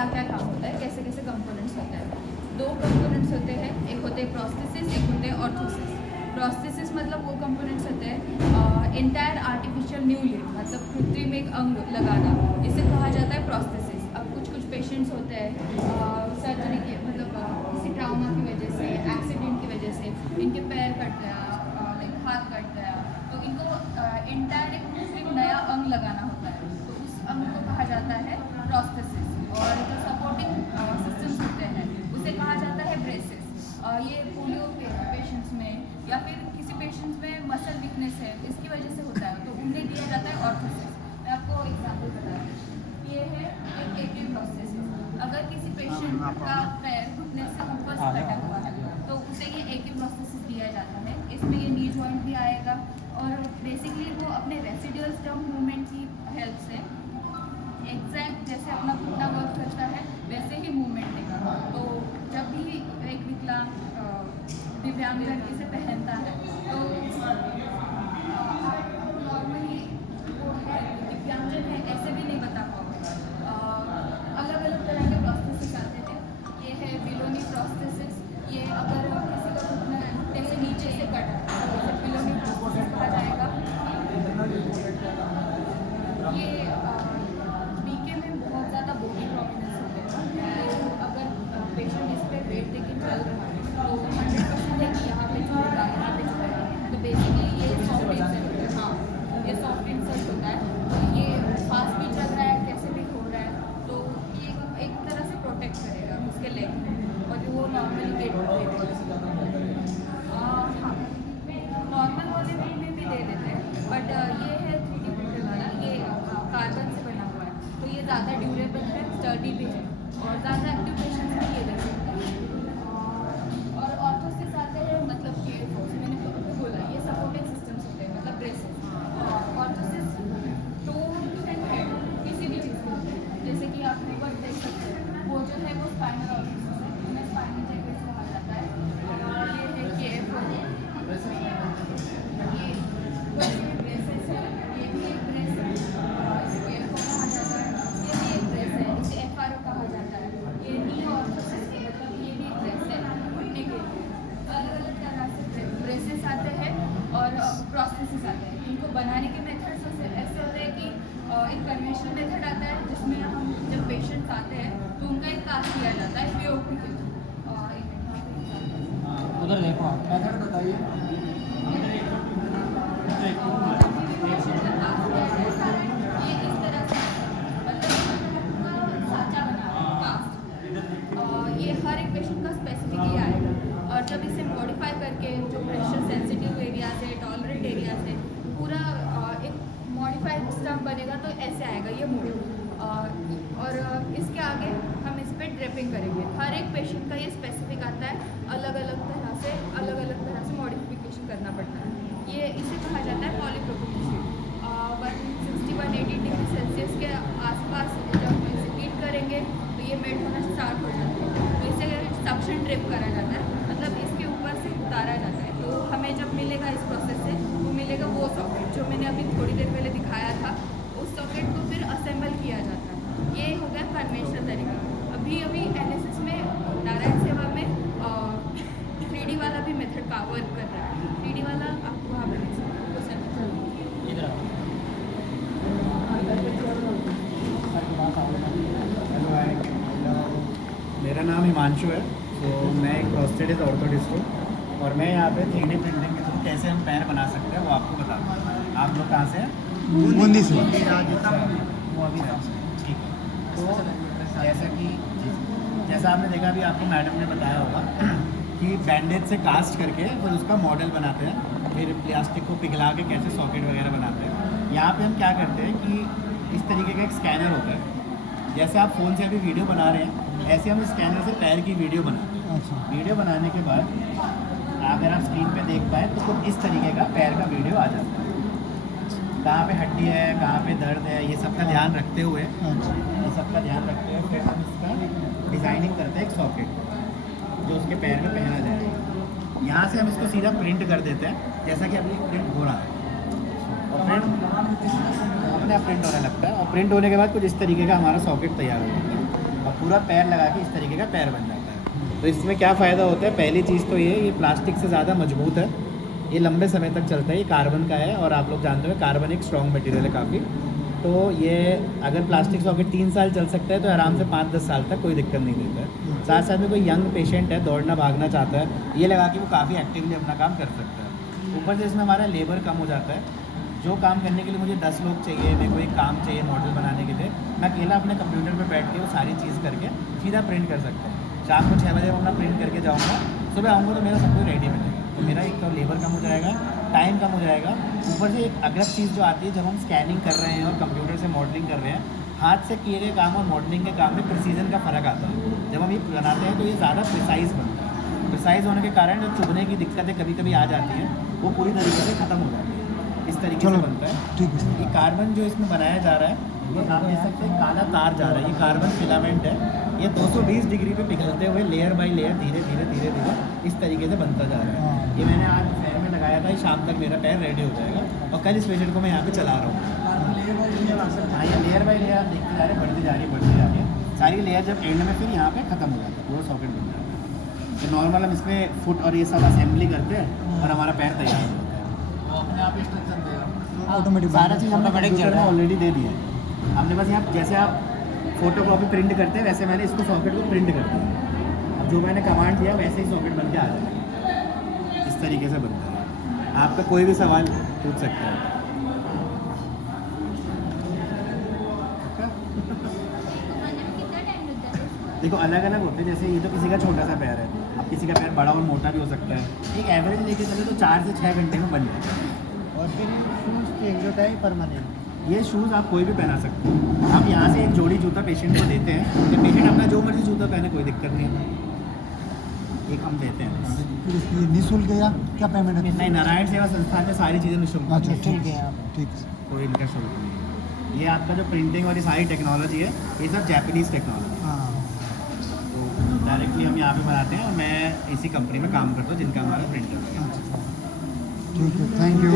क्या क्या काम होता है, कैसे कैसे कंपोनेंट्स होते हैं। 2 कंपोनेंट्स होते हैं, एक होते हैं प्रोस्थेसिस, एक होते हैं ऑर्थोसिस। प्रोस्थेसिस मतलब वो कंपोनेंट्स होते हैं एंटायर आर्टिफिशियल न्यू लिम्ब, मतलब कृत्रिम एक अंग लगाना, इसे कहा जाता है प्रोस्थेसिस। अब कुछ पेशेंट्स होते हैं सर्जरी के मतलब किसी ट्राउमा की वजह से, एक्सीडेंट की वजह से इनके पैर कट गया, लाइक हाथ कट गया, तो इनको एंटायर एक कृत्रिम नया अंग लगाना होता है, तो उस अंग को कहा जाता है प्रोस्थेसिस। और जो सपोर्टिंग सिस्टम्स होते हैं उसे कहा जाता है ब्रेसेस। ये पोलियो के पेशेंट्स में या फिर किसी पेशेंट्स में मसल वीकनेस है इसकी वजह से होता है, तो उन्हें दिया जाता है ऑर्थोसिस। मैं आपको एग्जांपल बता रही हूँ, ये है एक एक्टिव प्रोस्थेसिस। अगर किसी पेशेंट का पैर घुटने से ऊपर से कटा हुआ है तो उसे ये एक्टिव प्रोस्थेसिस दिया जाता है। इसमें ये नी जॉइंट भी आएगा और बेसिकली वो अपने रेसिडुअल स्टम्प मूवमेंट की हेल्प से एग्जैक्ट जैसे अपना घुटना वर्क करता है वैसे ही मूवमेंट देगा। तो जब भी एक विकलांग दिव्यांगजन इसे पहनता है तो नॉर्मली वो है दिव्यांगजन है ऐसे भी नहीं बता पाओगे। अलग अलग तरह के प्रोस्थेसिस आते हैं। ये है बिलोनी प्रोस्थेसिस। ये अगर किसी का घुटना घुटने से नीचे से कटा है तो इसे बिलोनी प्रोस्थेसिस कहा जाएगा। ये बीके में बहुत ज़्यादा बॉडी प्रॉब्लम्स होते हैं, तो अगर पेशेंट इस पर वेट देके चल रहा है तो 100% है कि यहाँ पे चलेगा, यहाँ पे चलेगा। तो बेसिकली ये सॉफ्ट इंसर्ट होता है। हाँ, ये सॉफ्ट इंसर्ट होता है। तो ये फास्ट भी चल रहा है, कैसे भी हो रहा है, तो ये एक तरह से प्रोटेक्ट करेगा उसके लेग में, और वो नॉर्मली गेट हाँ नॉर्मल वाले में भी दे देते हैं, बट ये है 3D प्रिंटर वाला, ये कार्बन से बना हुआ है, तो ये ज़्यादा ड्यूरेबल है, स्टर्डी भी है और ज़्यादा एक्टिव पेशेंट्स भी ये दे सकते हैं। और ऑर्थोसिस आते हैं मतलब कि मैंने बोला ये सपोर्टिंग सिस्टम्स होते हैं, मतलब braces. Orthosis toe and head किसी भी चीज़ को, जैसे कि आप ऊपर देख सकते हैं वो जो है वो स्पाइनल ऑर्थोसिस है, उन्हें स्पाइनल जेगर्स कहा जाता है। ये है केएफ, ये ब्रेसेस है, ये भी एक ब्रेस है, इसे केएफ कहा जाता है। ये भी एक ब्रेस है, इसे एफआरओ कहा जाता है। ये नी ऑर्थोसिस मतलब ये भी एक ब्रेस है घुटने के लिए। अलग अलग तरह से ब्रेसेस आते हैं और प्रोस्थेसिस आते हैं। इनको बनाने के मेथड्स ऐसे होते हैं कि एक कन्वेंशनल मेथड आता है जिसमें हम जब पेशेंट्स आते हैं तो उनका एक कास्ट किया जाता है पीओपी के थ्रू। उधर देखो मेथड बताइए। ये इस तरह से मतलब साँचा बना हुआ है कास्ट। ये हर एक पेशेंट का स्पेसिफिक ही आएगा, और जब इसे मॉडिफाई करके जो प्रेशर सेंसिटिव एरियाज है, टॉलरेंट एरियाज है, पूरा एक मॉडिफाइड स्टम्प बनेगा तो ऐसे आएगा ये मोड। और इसके आगे हम इस पर ड्रेपिंग करेंगे। हर एक पेशेंट का ये स्पेसिफिक आता है, अलग अलग तरह से मॉडिफिकेशन करना पड़ता है। ये इसे कहा जाता है पॉलीप्रोपिलीन शीट। 160-180 डिग्री सेल्सियस के आसपास जब इसे हीट करेंगे तो ये मेल्ट होना स्टार्ट हो जाता है, तो इसे सक्शन ड्रिप करा जाता है, मतलब इसके ऊपर से उतारा जाता है। तो हमें जब मिलेगा इस प्रोसेस से वो मिलेगा वो सॉकेट जो मैंने अभी थोड़ी देर पहले दिखाया था, उस सॉकेट को फिर असेंबल किया जाता है। ये हो गया कन्वेंशनल तरीका। अभी एनएसएस में नारायण सेवा में 3D वाला भी मेथड का वर्क कर रहा है। 3D वाला आपको वहाँ पर इधर आओ। मेरा नाम हिमांशु है। तो मैं एक प्रोस्थेटिक ऑर्थोडिस्ट हूँ और मैं यहाँ पे 3D प्रिंटिंग के थ्रू कैसे हम पैर बना सकते हैं वो आपको बताऊँ। आप लोग कहाँ से हैं? बूंदी से। वो अभी ठीक है। तो जैसा आपने देखा अभी आपको मैडम ने बताया होगा कि बैंडेज से कास्ट करके फिर उसका मॉडल बनाते हैं, फिर प्लास्टिक को पिघला के कैसे सॉकेट वगैरह बनाते हैं। यहाँ पे हम क्या करते हैं कि इस तरीके का एक स्कैनर होता है, जैसे आप फ़ोन से अभी वीडियो बना रहे हैं ऐसे हम स्कैनर से पैर की वीडियो बनाते हैं। अच्छा। वीडियो बनाने के बाद अगर आप स्क्रीन पे देख पाए तो कुछ इस तरीके का पैर का वीडियो आ जाता है। कहाँ पे हड्डी है, कहाँ पे दर्द है, ये सब का ध्यान रखते हुए फिर हम इसका डिज़ाइनिंग करते हैं एक सॉकेट जो उसके पैर में पहना जाए। यहाँ से हम इसको सीधा प्रिंट कर देते हैं, जैसा कि अभी प्रिंट हो रहा है और प्रिंट अपने आप प्रिंट होने लगता है। और प्रिंट होने के बाद कुछ इस तरीके का हमारा सॉकेट तैयार हो जाता है। और पूरा पैर लगा के इस तरीके का पैर बन जाता है। तो इसमें क्या फ़ायदा होता है, पहली चीज़ तो ये प्लास्टिक से ज़्यादा मजबूत है, ये लंबे समय तक चलता है, ये कार्बन का है और आप लोग जानते हो कार्बन एक स्ट्रॉन्ग मटेरियल है काफ़ी। तो ये अगर प्लास्टिक सॉकेट 3 साल चल सकता है तो आराम से 5-10 साल तक कोई दिक्कत नहीं देता है। साथ साथ में कोई यंग पेशेंट है, दौड़ना भागना चाहता है, ये लगा के वो काफ़ी एक्टिवली अपना काम कर सकता है। ऊपर से इसमें हमारा लेबर कम हो जाता है। जो काम करने के लिए मुझे 10 लोग चाहिए, मेरे को एक काम चाहिए मॉडल बनाने के लिए, मैं अकेला अपने कंप्यूटर पर बैठ के वो सारी चीज़ करके सीधा प्रिंट कर सकता हूँ। शाम को 6 बजे मैं अपना प्रिंट करके जाऊँगा, सुबह आऊँगा तो मेरा सब कुछ रेडी मिलेगा। तो मेरा एक तो लेबर कम हो जाएगा, टाइम कम हो जाएगा। ऊपर से एक अगला चीज़ जो आती है, जब हम स्कैनिंग कर रहे हैं और कंप्यूटर से मॉडलिंग कर रहे हैं, हाथ से किए गए काम और मॉडलिंग के काम में प्रिसीजन का फ़र्क आता है। जब हम ये बनाते हैं तो ये ज़्यादा प्रिसाइज़ बनता है। प्रिसाइज़ होने के कारण जो चुभने की दिक्कतें कभी कभी आ जाती हैं वो पूरी तरीके से ख़त्म हो जाती है। इस तरीके से बनता है। ठीक है। ये कार्बन जो इसमें बनाया जा रहा है, ये आप देख सकते हैं काला तार जा रहा है, ये कार्बन फिलामेंट है। ये 220 डिग्री पे पिघलते हुए लेयर बाय लेयर धीरे धीरे इस तरीके से बनता जा रहा है। ये मैंने आज पैर में लगाया था, शाम तक मेरा पैर रेडी हो जाएगा और कल इस पेशेंट को मैं यहाँ पे चला रहा हूँ। हाँ, ये लेयर बाय लेयर आप देखते जा रहे हैं, बढ़ती जा रही है। सारी लेयर जब एंड में फिर यहाँ पे ख़त्म हो जाता है, पूरा सॉकेट बन जाता है। तो नॉर्मल हम इसमें फुट और ये सब असेंबली करते हैं और हमारा पैर तैयार हो जाता है। वो अपने आप इंस्ट्रक्शन देगा। ऑटोमेटिक सारा चीज़ हमने कंप्यूटर में ऑलरेडी दे दिया है। हमने बस यहाँ जैसे आप फोटो कॉपी प्रिंट करते हैं वैसे मैंने इसको सॉकेट को प्रिंट कर दिया। अब जो मैंने कमांड दिया वैसे ही सॉकेट बन के आ जाएगा। इस तरीके से बनता है। आपका कोई भी सवाल पूछ सकते हैं। देखो अलग अलग होते हैं, जैसे ये तो किसी का छोटा सा पैर है, अब किसी का पैर बड़ा और मोटा भी हो सकता है। एक एवरेज लेके चले तो 4 से 6 घंटे में बन जाता है। और फिर शूज़ चेंज होता है परमानेंट। ये शूज़ आप कोई भी पहना सकते हो। हम यहाँ से एक जोड़ी जूता पेशेंट को देते हैं, तो पेशेंट अपना जो मर्जी जूता पहने, कोई दिक्कत नहीं है। एक हम देते हैं। फिर इसकी निःशुल्क या क्या पेमेंट है? नहीं, नारायण सेवा संस्थान में सारी चीज़ें निःशुल्क अच्छा होती ठीक हैं। है। ठीक है। कोई इनका शुल्क नहीं है। ये आपका जो प्रिंटिंग और ये सारी टेक्नोलॉजी है, ये सब जापानीज़ टेक्नोलॉजी। हाँ तो डायरेक्टली हम यहाँ पे बनाते हैं और मैं इसी कंपनी में काम करता हूँ जिनका हमारा प्रिंटर है। ठीक है, थैंक यू।